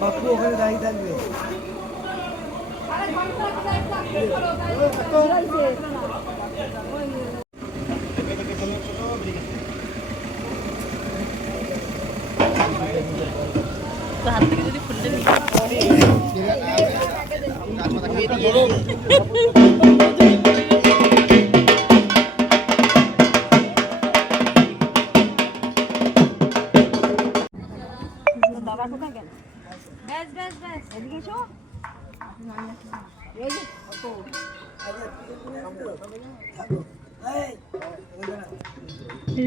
বাপু ওখানে দাঁড়িয়ে থাকবে। হাত থেকে যদি ফুলটা নিয়ে দাদা কোথায় গেল? ব্যাস ব্যাস ব্যাস এদিকে এসো।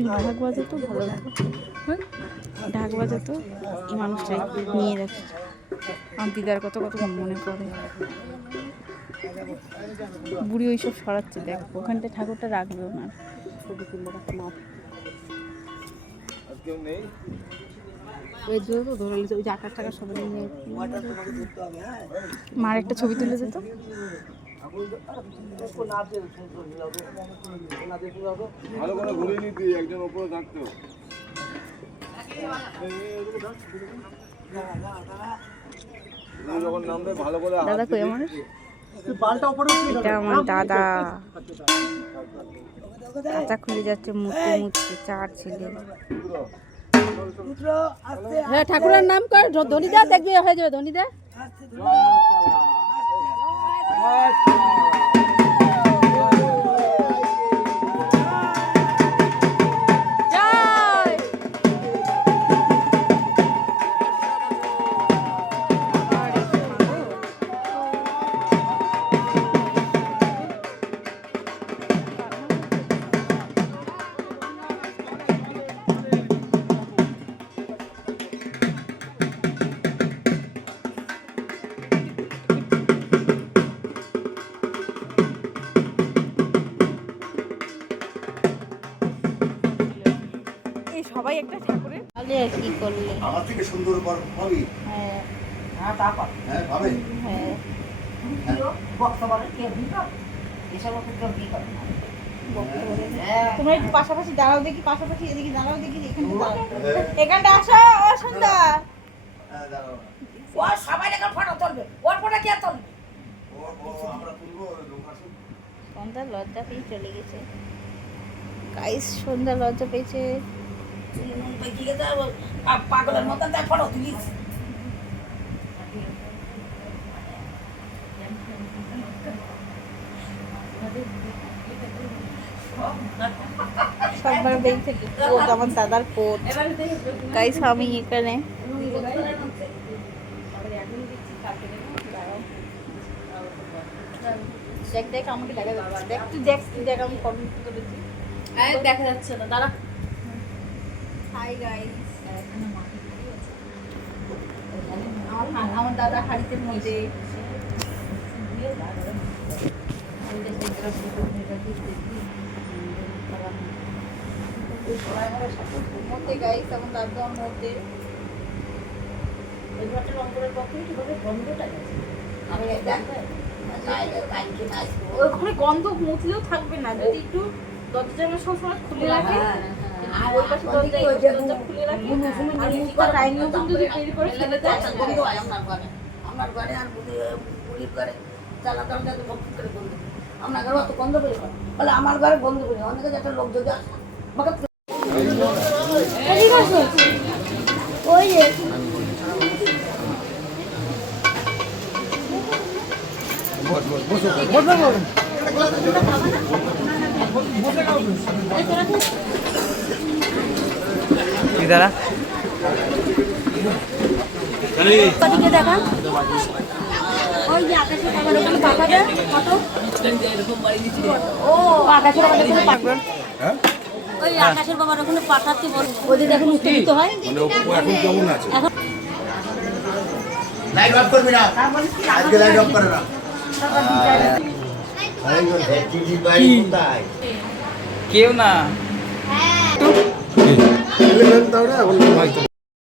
ঢাক বাজাতো ভালো লাগতো, হ্যাঁ ঢাক বাজাতো এই মানুষটাই নিয়ে রাখে। আমার দিদার কত কত মনে পড়ে। বুড়ি ওইসব সরাচ্ছে, দেখ ওখানটায় ঠাকুরটা রাখবে ওনার ছবি তুললে রাখতে ওই যে আকার টাকা সবাই নিয়ে মার একটা ছবি তুলে যেত। ভালো করে ঘুরিয়ে নিতি, একজন উপরে থাকতো। যখন নামবে ভালো করে দাদা কই আমার? এটা আমার দাদা। কাঁচা খুলে যাচ্ছে মুছতে মুছতে, 4 ছেলে। হ্যাঁ ঠাকুরের নাম কর, ধনিদা দেখবি হয়ে যাবে। ধনিদা সবাই একটা ঠাকুরের কি করলে আমার থেকে সুন্দর পাবি। হ্যাঁ হ্যাঁ তা পাবে। হ্যাঁ পাবে। হ্যাঁ তোমরা একটু পাশাপাশি দাঁড়াও দেখি, পাশাপাশি এদিকে দাঁড়াও দেখি, এখানটা আসো। ও সুন্দর ও সবাই এখন ফটো তুলবে, ওর ফটো কে তুলবে? আমরা তুলবো লোক আসুক। সন্ধ্যা লজ্জা পেয়ে চলে গেছে গাইস, সন্ধ্যা লজ্জা পেয়েছে। পাগলের মতো তাই ফটো তুলিস। সবার দেখছে কোট, আমার দাদার কোট। গাইস আমি এখানে দেখ দেখ আমাকে দেখা যাচ্ছে, দেখ তুই দেখ, তুই দেখ আমি কমেন্ট করেছি। দেখা যাচ্ছে না দাঁড়া। হাই গাইস, আমার দাদা হাড়িতে মধ্যে মধ্যে গাইস, আমার দাদা মধ্যে ওই ঘরটা রংপুরের পক্ষে কিভাবে গন্ধটা গেছে। আমি ওখানে গন্ধ মুছলেও থাকবে না, যদি একটু দরজাটা সবসময় খুলে রাখে, আর ওই পাশে দরজা খুলে রাখে, আর মুখটা টাইম মতো যদি তৈরি করে ফেলে দেয় গন্ধ হয় আমার ঘরে আর বুড়ির ঘরে চালা দরজা তো বন্ধ করে বন্ধ। আপনার ঘরে অত গন্ধ করি বলে আমার ঘরে বন্ধ করি। অনেকে একটা লোক যদি আসে আমাকে ওই দাদা ওদিকে দেখা, ওই যে আকাশের বাবার ওখানে পাকাবে কত, ও আকাশের বাবার ওখানে পাকবে, ওই আকাশের বাবার ওখানে পাঠাতে বল, ওদের এখন উত্তেজিত হয়। মানে এখন কেমন আছে? লাইট অফ করবি না, আজকে লাইট অফ করে না। কেউ না হ্যাঁ